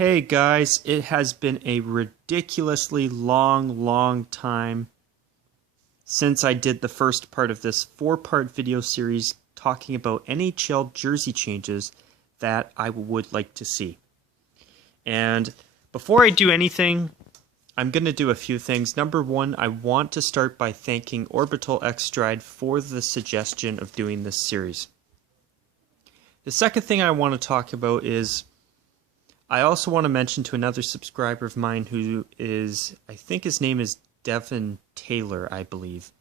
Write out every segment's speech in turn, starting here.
Hey guys, it has been a ridiculously long time since I did the first part of this 4-part video series talking about NHL jersey changes that I would like to see. And before I do anything, I'm going to do a few things. Number one, I want to start by thanking Orbital X Stride for the suggestion of doing this series. The second thing I want to talk about is I also want to mention to another subscriber of mine who is, I think his name is Devin Taylor, I believe.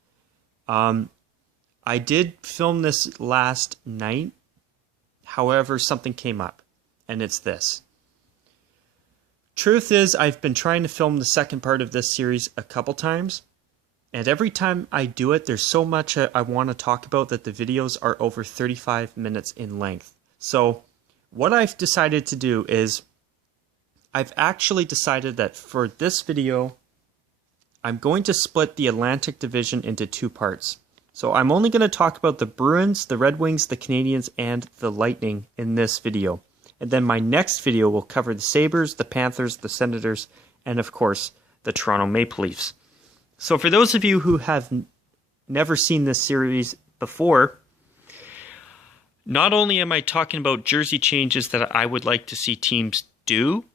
I did film this last night, however, something came up, and it's this. Truth is, I've been trying to film the second part of this series a couple times, and every time I do it, there's so much I want to talk about that the videos are over 35 minutes in length. So, what I've decided to do is, I've actually decided that for this video, I'm going to split the Atlantic Division into 2 parts. So I'm only going to talk about the Bruins, the Red Wings, the Canadiens, and the Lightning in this video. And then my next video will cover the Sabres, the Panthers, the Senators, and of course, the Toronto Maple Leafs. So for those of you who have never seen this series before, not only am I talking about jersey changes that I would like to see teams do,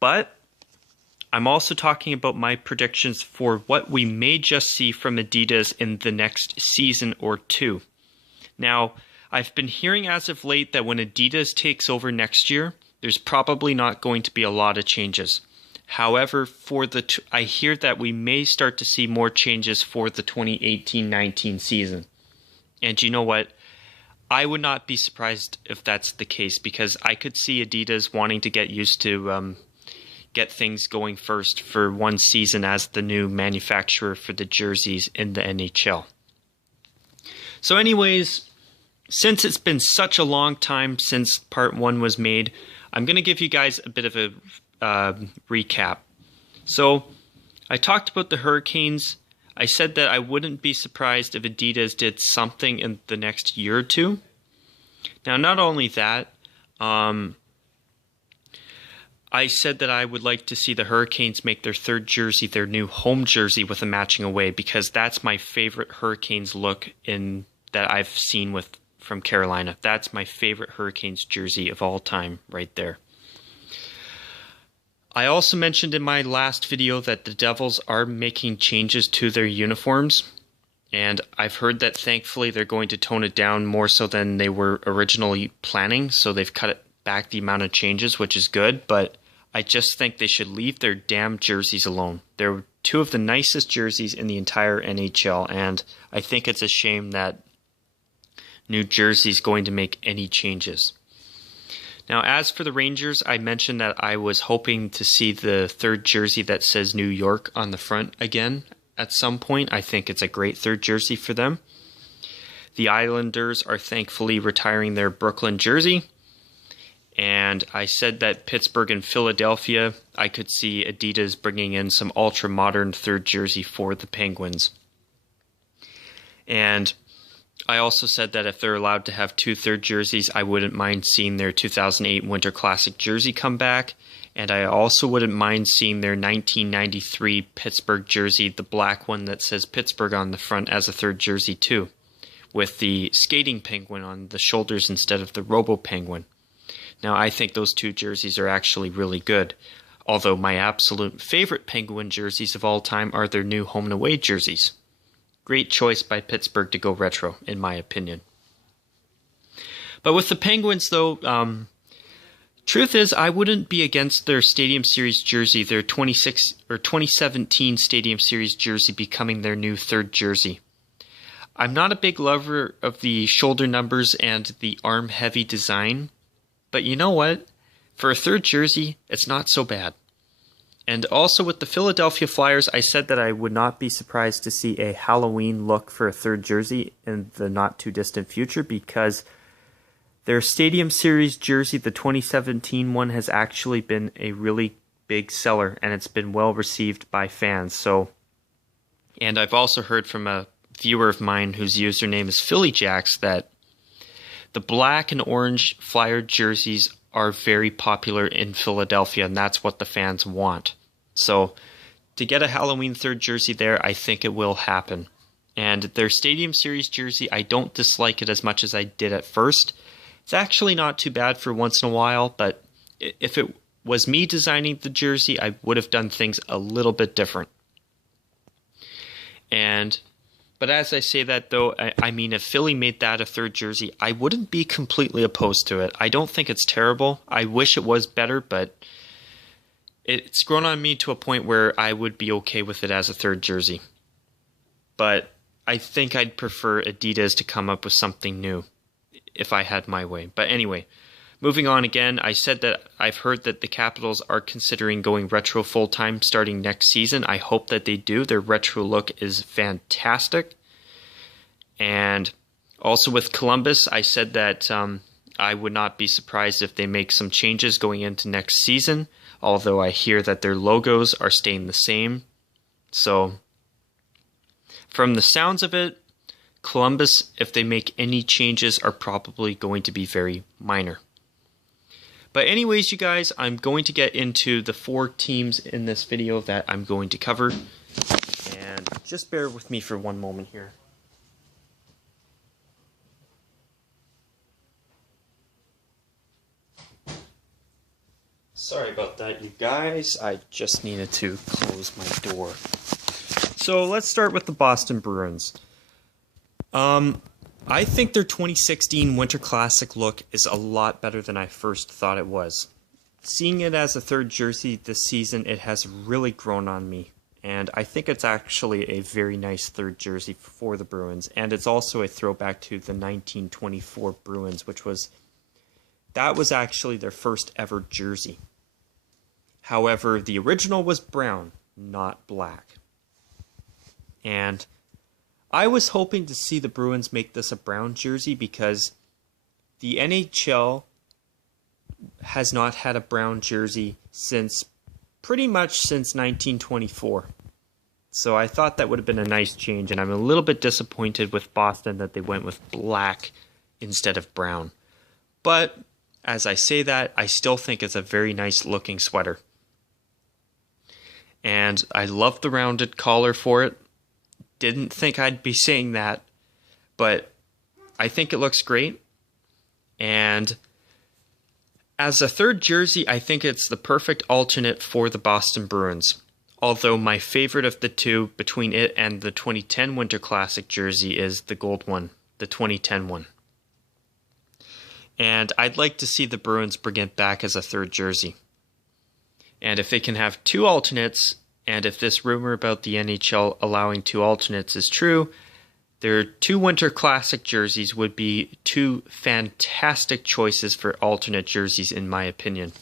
but I'm also talking about my predictions for what we may just see from Adidas in the next season or two. Now, I've been hearing as of late that when Adidas takes over next year, there's probably not going to be a lot of changes. However, I hear that we may start to see more changes for the 2018-19 season. And you know what? I would not be surprised if that's the case, because I could see Adidas wanting to get used to get things going first for one season as the new manufacturer for the jerseys in the NHL. So anyways, since it's been such a long time since part 1 was made, I'm going to give you guys a bit of a recap. So I talked about the Hurricanes. I said that I wouldn't be surprised if Adidas did something in the next year or two. Now, not only that, I said that I would like to see the Hurricanes make their third jersey their new home jersey with a matching away, because that's my favorite Hurricanes look that I've seen from Carolina. That's my favorite Hurricanes jersey of all time right there. I also mentioned in my last video that the Devils are making changes to their uniforms, and I've heard that thankfully they're going to tone it down more so than they were originally planning, so they've cut back the amount of changes, which is good, but I just think they should leave their damn jerseys alone. They're 2 of the nicest jerseys in the entire NHL, and I think it's a shame that New Jersey's going to make any changes. Now, as for the Rangers, I mentioned that I was hoping to see the third jersey that says New York on the front again at some point. I think it's a great third jersey for them. The Islanders are thankfully retiring their Brooklyn jersey. And I said that Pittsburgh and Philadelphia, I could see Adidas bringing in some ultra-modern third jersey for the Penguins. And I also said that if they're allowed to have 2 third jerseys, I wouldn't mind seeing their 2008 Winter Classic jersey come back. And I also wouldn't mind seeing their 1993 Pittsburgh jersey, the black one that says Pittsburgh on the front, as a third jersey too, with the skating penguin on the shoulders instead of the robo-penguin. Now, I think those 2 jerseys are actually really good, although my absolute favorite Penguin jerseys of all time are their new home and away jerseys. Great choice by Pittsburgh to go retro, in my opinion. But with the Penguins, though, truth is, I wouldn't be against their Stadium Series jersey, their 2017 Stadium Series jersey becoming their new third jersey. I'm not a big lover of the shoulder numbers and the arm-heavy design, but you know what? For a third jersey, it's not so bad. And also with the Philadelphia Flyers, I said that I would not be surprised to see a Halloween look for a third jersey in the not-too-distant future, because their Stadium Series jersey, the 2017 one, has actually been a really big seller, and it's been well received by fans. And I've also heard from a viewer of mine whose username is PhillyJacks that the black and orange Flyer jerseys are very popular in Philadelphia, and that's what the fans want. So to get a Halloween third jersey there, I think it will happen. And their Stadium Series jersey, I don't dislike it as much as I did at first. It's actually not too bad for once in a while, but if it was me designing the jersey, I would have done things a little bit different. But as I say that, though, I mean, if Philly made that a third jersey, I wouldn't be completely opposed to it. I don't think it's terrible. I wish it was better, but it's grown on me to a point where I would be okay with it as a third jersey. But I think I'd prefer Adidas to come up with something new if I had my way. But anyway, moving on again, I said that I've heard that the Capitals are considering going retro full-time starting next season. I hope that they do. Their retro look is fantastic. And also with Columbus, I said that I would not be surprised if they make some changes going into next season, although I hear that their logos are staying the same. So from the sounds of it, Columbus, if they make any changes, are probably going to be very minor. But anyways, you guys, I'm going to get into the 4 teams in this video that I'm going to cover. And just bear with me for one moment here. Sorry about that, you guys. I just needed to close my door. So let's start with the Boston Bruins. I think their 2016 Winter Classic look is a lot better than I first thought it was. Seeing it as a third jersey this season, it has really grown on me. And I think it's actually a very nice third jersey for the Bruins. And it's also a throwback to the 1924 Bruins, that was actually their first ever jersey. However, the original was brown, not black. And I was hoping to see the Bruins make this a brown jersey because the NHL has not had a brown jersey pretty much since 1924. So I thought that would have been a nice change, and I'm a little bit disappointed with Boston that they went with black instead of brown. But as I say that, I still think it's a very nice looking sweater. And I love the rounded collar for it. Didn't think I'd be saying that, but I think it looks great. And as a third jersey, I think it's the perfect alternate for the Boston Bruins. Although my favorite of the two between it and the 2010 Winter Classic jersey is the gold one, the 2010 one. And I'd like to see the Bruins bring it back as a third jersey. And if they can have 2 alternates, and if this rumor about the NHL allowing 2 alternates is true, their 2 Winter Classic jerseys would be 2 fantastic choices for alternate jerseys, in my opinion.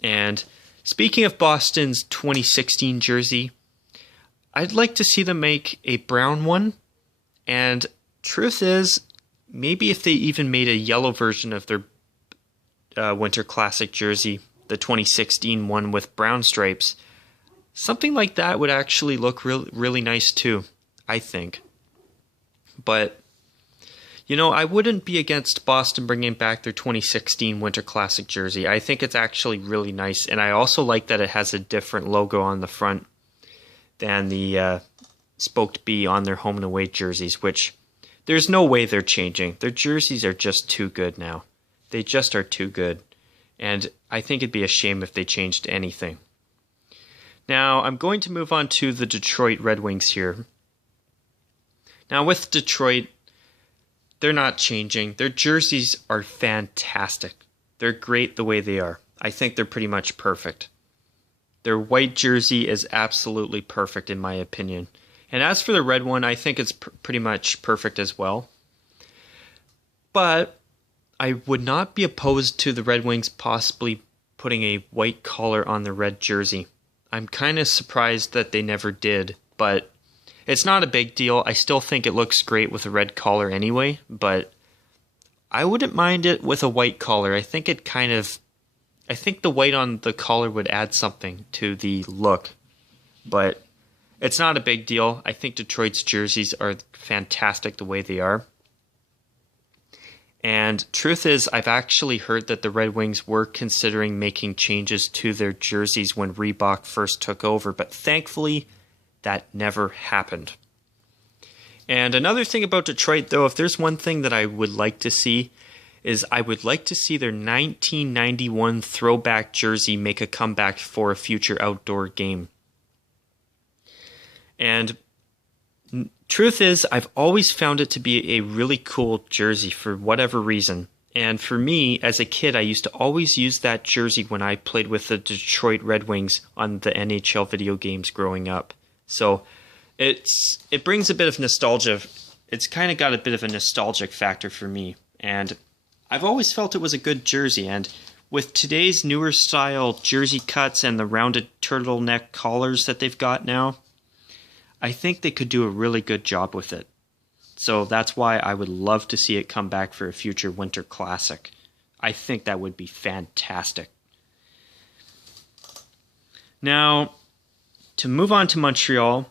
And speaking of Boston's 2016 jersey, I'd like to see them make a brown one. And truth is, maybe if they even made a yellow version of their Winter Classic jersey, the 2016 one with brown stripes, something like that would actually look really nice too, I think. But, I wouldn't be against Boston bringing back their 2016 Winter Classic jersey. I think it's actually really nice, and I also like that it has a different logo on the front than the spoked B on their home and away jerseys, which there's no way they're changing. Their jerseys are just too good now. They just are too good. And I think it'd be a shame if they changed anything. Now, I'm going to move on to the Detroit Red Wings here. Now, with Detroit, they're not changing. Their jerseys are fantastic. They're great the way they are. I think they're pretty much perfect. Their white jersey is absolutely perfect in my opinion. And as for the red one, I think it's pretty much perfect as well. But I would not be opposed to the Red Wings possibly putting a white collar on the red jersey. I'm kind of surprised that they never did, but it's not a big deal. I still think it looks great with a red collar anyway, but I wouldn't mind it with a white collar. I think the white on the collar would add something to the look, but it's not a big deal. I think Detroit's jerseys are fantastic the way they are. And truth is, I've actually heard that the Red Wings were considering making changes to their jerseys when Reebok first took over, but thankfully that never happened. And another thing about Detroit, though, if there's one thing that I would like to see, is I would like to see their 1991 throwback jersey make a comeback for a future outdoor game. And truth is, I've always found it to be a really cool jersey for whatever reason. And for me, as a kid, I used to always use that jersey when I played with the Detroit Red Wings on the NHL video games growing up. So it brings a bit of nostalgia. It's kind of got a bit of a nostalgic factor for me. And I've always felt it was a good jersey. And with today's newer style jersey cuts and the rounded turtleneck collars that they've got now, I think they could do a really good job with it. So that's why I would love to see it come back for a future Winter Classic. I think that would be fantastic. Now, to move on to Montreal,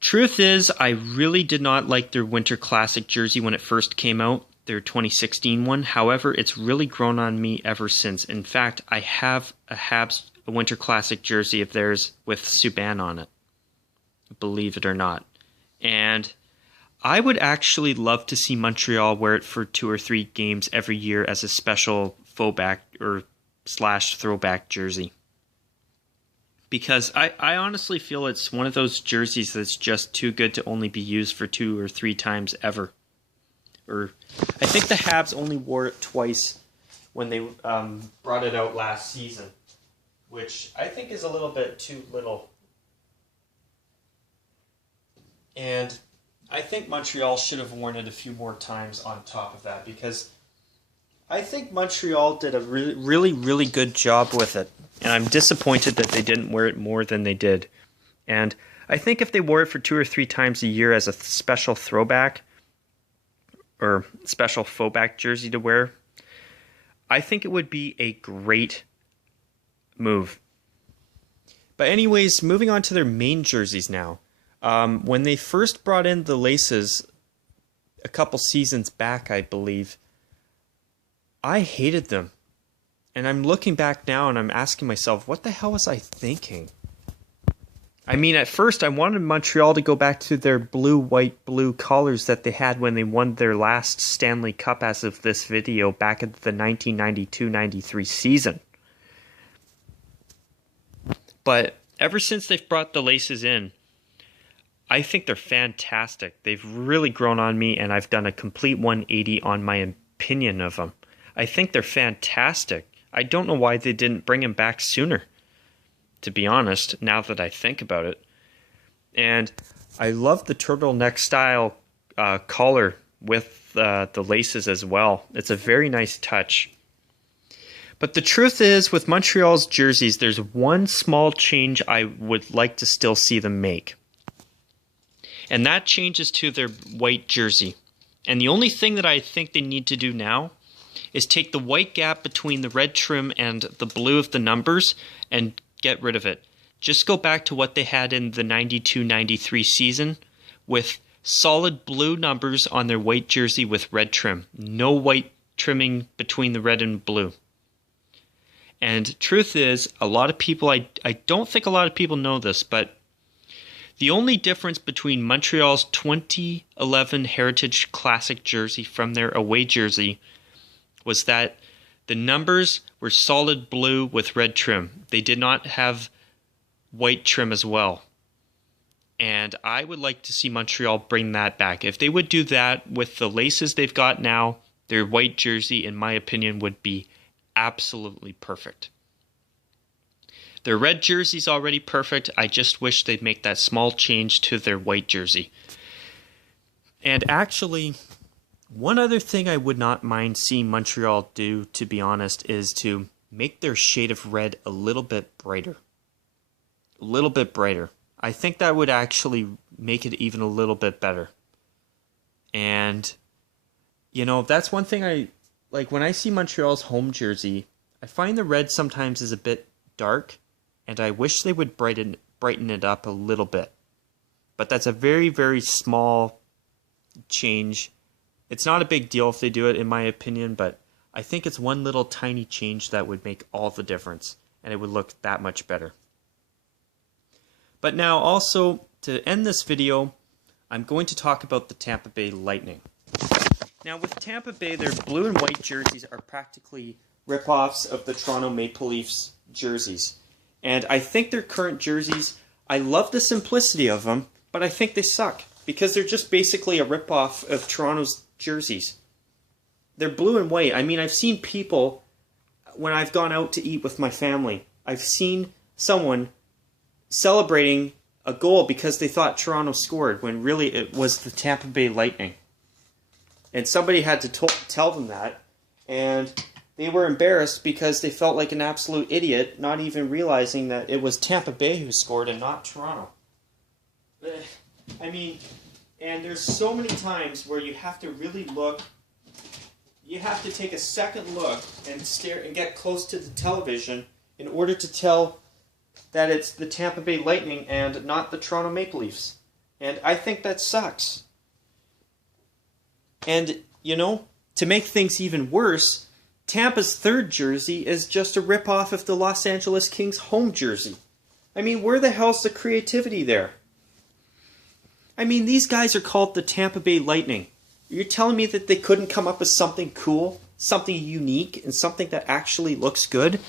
truth is, I really did not like their Winter Classic jersey when it first came out, their 2016 one. However, it's really grown on me ever since. In fact, I have a Habs Winter Classic jersey of theirs with Subban on it, believe it or not. And I would actually love to see Montreal wear it for 2 or 3 games every year as a special faux-back or / throwback jersey. Because I honestly feel it's one of those jerseys that's just too good to only be used for 2 or 3 times ever. Or I think the Habs only wore it twice when they brought it out last season, which I think is a little bit too little. And I think Montreal should have worn it a few more times on top of that, because I think Montreal did a really good job with it. And I'm disappointed that they didn't wear it more than they did. And I think if they wore it for 2 or 3 times a year as a special throwback or special faux-back jersey to wear, I think it would be a great move. But anyways, moving on to their main jerseys now. When they first brought in the laces a couple seasons back, I believe, I hated them. And I'm looking back now and I'm asking myself, what the hell was I thinking? I mean, at first I wanted Montreal to go back to their blue, white, blue colors that they had when they won their last Stanley Cup as of this video back in the 1992-93 season. But ever since they've brought the laces in, I think they're fantastic. They've really grown on me, and I've done a complete 180 on my opinion of them. I think they're fantastic. I don't know why they didn't bring them back sooner, to be honest, now that I think about it. And I love the turtleneck style collar with the laces as well. It's a very nice touch. But the truth is, with Montreal's jerseys, there's one small change I would like to still see them make. And that changes to their white jersey. And the only thing that I think they need to do now is take the white gap between the red trim and the blue of the numbers and get rid of it. Just go back to what they had in the 92-93 season with solid blue numbers on their white jersey with red trim. No white trimming between the red and blue. And truth is, a lot of people, I don't think a lot of people know this, but the only difference between Montreal's 2011 Heritage Classic jersey from their away jersey was that the numbers were solid blue with red trim. They did not have white trim as well. And I would like to see Montreal bring that back. If they would do that with the laces they've got now, their white jersey, in my opinion, would be absolutely perfect. Their red jersey's already perfect. I just wish they'd make that small change to their white jersey. And actually, one other thing I would not mind seeing Montreal do, to be honest, is to make their shade of red a little bit brighter. A little bit brighter. I think that would actually make it even a little bit better. And, you know, that's one thing I like when I see Montreal's home jersey. I find the red sometimes is a bit dark, and I wish they would brighten it up a little bit. But that's a very, very small change, It's not a big deal if they do it, in my opinion, but I think it's one little tiny change that would make all the difference, and it would look that much better. But now also, to end this video, I'm going to talk about the Tampa Bay Lightning. Now with Tampa Bay, their blue and white jerseys are practically rip-offs of the Toronto Maple Leafs jerseys. And I think their current jerseys, I love the simplicity of them, but I think they suck because they're just basically a rip-off of Toronto's jerseys. They're blue and white. I mean, I've seen people, when I've gone out to eat with my family, I've seen someone celebrating a goal because they thought Toronto scored when really it was the Tampa Bay Lightning. And somebody had to tell them that, and they were embarrassed because they felt like an absolute idiot, not even realizing that it was Tampa Bay who scored and not Toronto. I mean, and there's so many times where you have to really look, you have to take a second look and stare and get close to the television in order to tell that it's the Tampa Bay Lightning and not the Toronto Maple Leafs. And I think that sucks. And, you know, to make things even worse, Tampa's third jersey is just a rip-off of the Los Angeles Kings home jersey. I mean, where the hell's the creativity there? I mean, these guys are called the Tampa Bay Lightning. You're telling me that they couldn't come up with something cool, something unique, and something that actually looks good?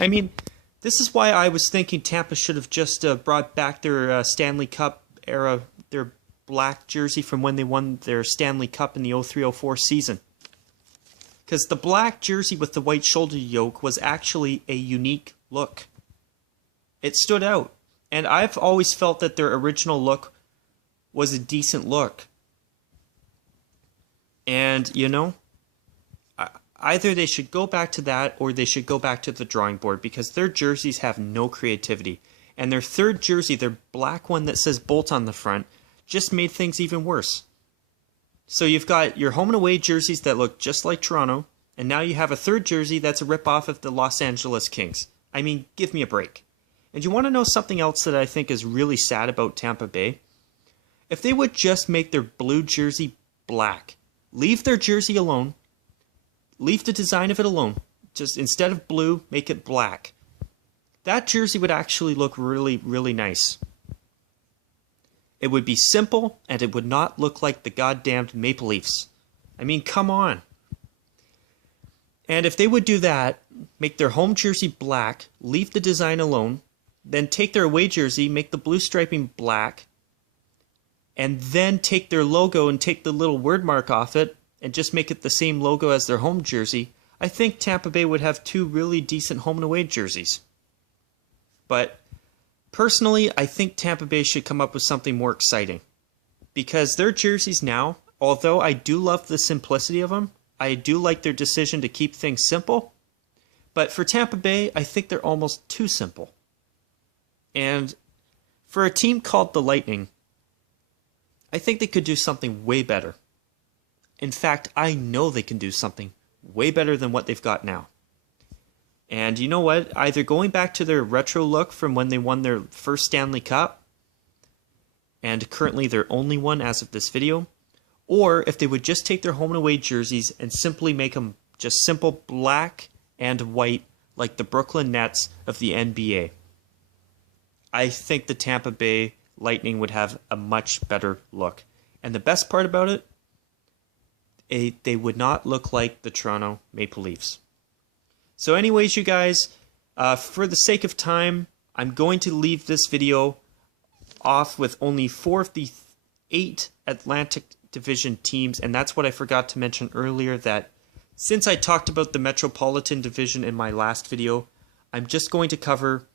I mean, this is why I was thinking Tampa should have just brought back their Stanley Cup era, their black jersey from when they won their Stanley Cup in the 03-04 season. Because the black jersey with the white shoulder yoke was actually a unique look. It stood out. And I've always felt that their original look was a decent look. And, you know, either they should go back to that or they should go back to the drawing board because their jerseys have no creativity. And their third jersey, their black one that says Bolt on the front, just made things even worse. So you've got your home and away jerseys that look just like Toronto, and now you have a third jersey that's a rip-off of the Los Angeles Kings. I mean, give me a break. And you want to know something else that I think is really sad about Tampa Bay? If they would just make their blue jersey black, leave their jersey alone, leave the design of it alone, just instead of blue, make it black. That jersey would actually look really, really nice. It would be simple, and it would not look like the goddamned Maple Leafs. I mean, come on. And if they would do that, make their home jersey black, leave the design alone, then take their away jersey, make the blue striping black, and then take their logo and take the little word mark off it, and just make it the same logo as their home jersey, I think Tampa Bay would have two really decent home and away jerseys. But personally, I think Tampa Bay should come up with something more exciting. Because their jerseys now, although I do love the simplicity of them, I do like their decision to keep things simple, but for Tampa Bay, I think they're almost too simple. And for a team called the Lightning, I think they could do something way better. In fact, I know they can do something way better than what they've got now. And you know what? Either going back to their retro look from when they won their first Stanley Cup, and currently their only one as of this video, or if they would just take their home and away jerseys and simply make them just simple black and white like the Brooklyn Nets of the NBA. I think the Tampa Bay Lightning would have a much better look. And the best part about it, they would not look like the Toronto Maple Leafs. So anyways, you guys, for the sake of time, I'm going to leave this video off with only 4 of the 8 Atlantic Division teams, and that's what I forgot to mention earlier, that since I talked about the Metropolitan Division in my last video, I'm just going to cover,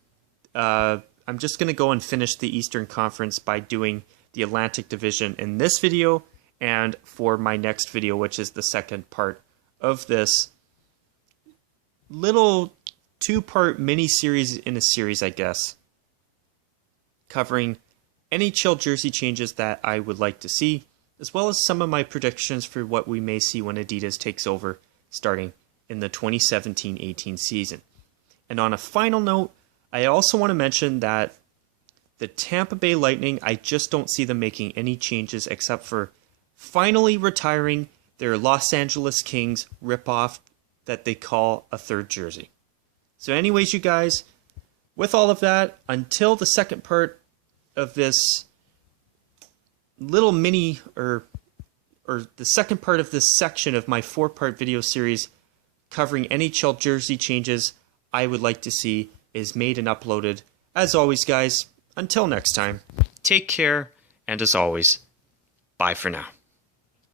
I'm just going to go and finish the Eastern Conference by doing the Atlantic Division in this video, and for my next video, which is the second part of this little 2-part mini-series in a series, I guess, covering NHL jersey changes that I would like to see, as well as some of my predictions for what we may see when Adidas takes over starting in the 2017-18 season. And on a final note, I also want to mention that the Tampa Bay Lightning, I just don't see them making any changes except for finally retiring their Los Angeles Kings ripoff that they call a third jersey. So anyways, you guys, with all of that, until the second part of this little mini, or the second part of this section of my 4-part video series covering NHL jersey changes I would like to see is made and uploaded. As always, guys, until next time, take care, and as always, bye for now.